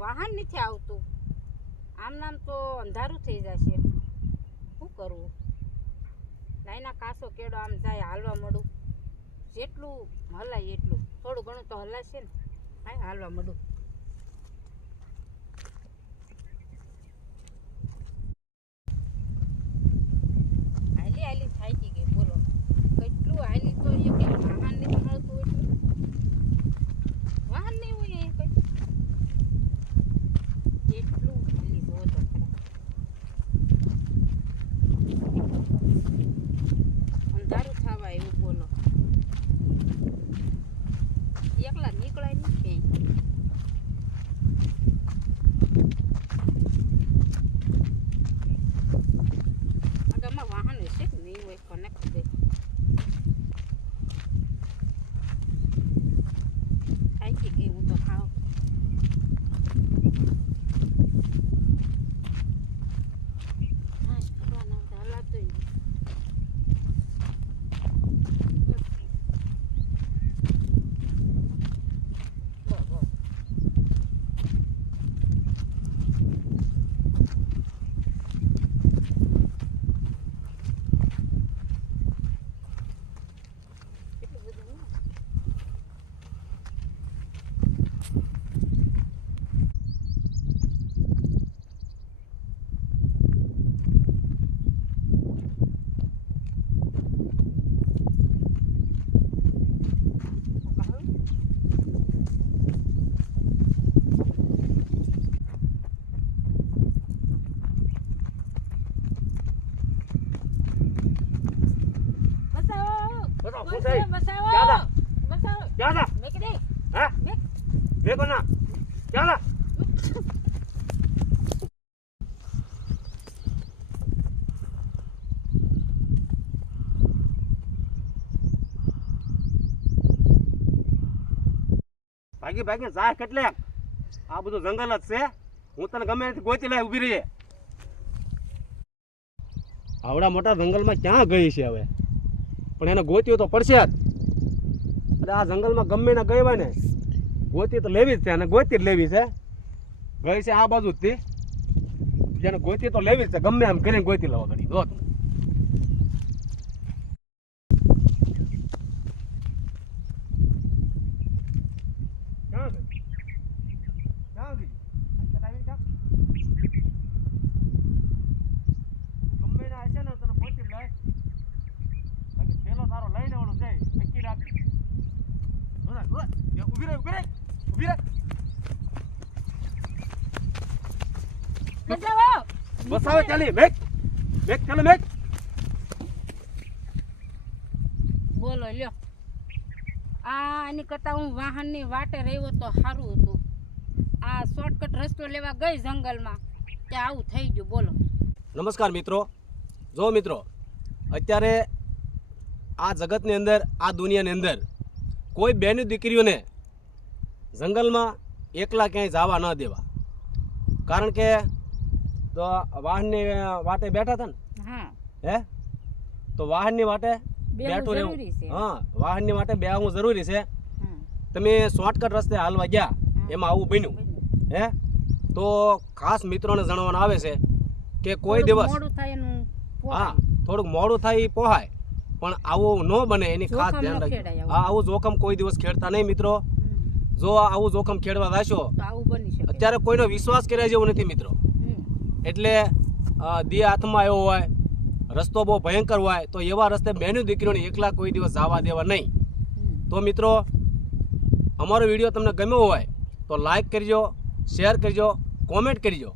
વાહન નથી આવતું. આમ નામ તો અંધારું થઈ જશે. શું કરવું? લાઈના કાસો કેડો આમ જાય હાલવા મળું. જેટલું હલાય એટલું. થોડું ઘણું તો હલાશે ને. હા હાલવા મળું. ક્યાં ક્યાં હા મેક ના ક્યાં ભાગી ભાગી. જાય કેટલે? આ બધું જંગલ જ છે. હું તને ગમે ત્યાંથી ગોતી લાવી ઊભી રહીએ. આવડા મોટા જંગલમાં ક્યાં ગઈ છે હવે? પણ એને ગોતીઓ તો પડશે જ. એટલે આ જંગલમાં ગમે ને ગઈ ને, ગોતી તો લેવી જ છે, અને ગોતી જ લેવી છે. ગઈ છે આ બાજુ જ જેને ગોતી તો લેવી જ છે, ગમે એમ કરીને ગોતી લેવા ઘડી. જો તું. ક્યાં ગઈ? ક્યાં ગઈ? અંકલ આવીને જા. તું ગમે એને હશે ને તને ગોતી જ લાય. બાકી થેલો તારો લઈને ઓલું જાય નક્કી રાખ જોતા, જોતા. ઊભી રહે ઊભી રહે ઊભી રહે. બસાવો બસાવે ચાલી મેક મેક ચાલો મેક બોલો લ્યો. આ એની કરતાં હું વાહનની વાટે રહ્યો તો સારું હતું. આ શોર્ટકટ રસ્તો લેવા ગઈ જંગલમાં કે આવું થઈ ગયું બોલો. નમસ્કાર મિત્રો. જો મિત્રો અત્યારે આ જગતની અંદર આ દુનિયાની અંદર કોઈ બેની દીકરીઓને જંગલમાં એકલા ક્યાંય જવા ન દેવા. કારણ કે તો વાહનની વાટે બેઠા હતા ને? હે. તો વાહનની વાટે બેઠું રહેવું. હા વાહનની વાટે બેહવું જરૂરી છે. તમે શોર્ટકટ રસ્તે હાલવા ગયા એમાં આવું બન્યું. હે? તો ખાસ મિત્રોને જણાવવાનું આવે છે કે કોઈ દિવસ હા થોડુંક મોડું થાય પોહાય પણ આવું ન બને એની ખાસ ધ્યાન રાખજો. હા આવું જોખમ કોઈ દિવસ ખેડતા નહીં મિત્રો. જો આવું જોખમ ખેડવા શકે. અત્યારે કોઈનો વિશ્વાસ કર્યા જેવો નથી મિત્રો. એટલે દી હાથમાં આવ્યો હોય રસ્તો બહુ ભયંકર હોય તો એવા રસ્તે બેની દીકરીઓને એકલા કોઈ દિવસ જવા દેવા નહીં. તો મિત્રો અમારો વીડિયો તમને ગમ્યો હોય તો લાઈક કરજો શેર કરજો કોમેન્ટ કરજો.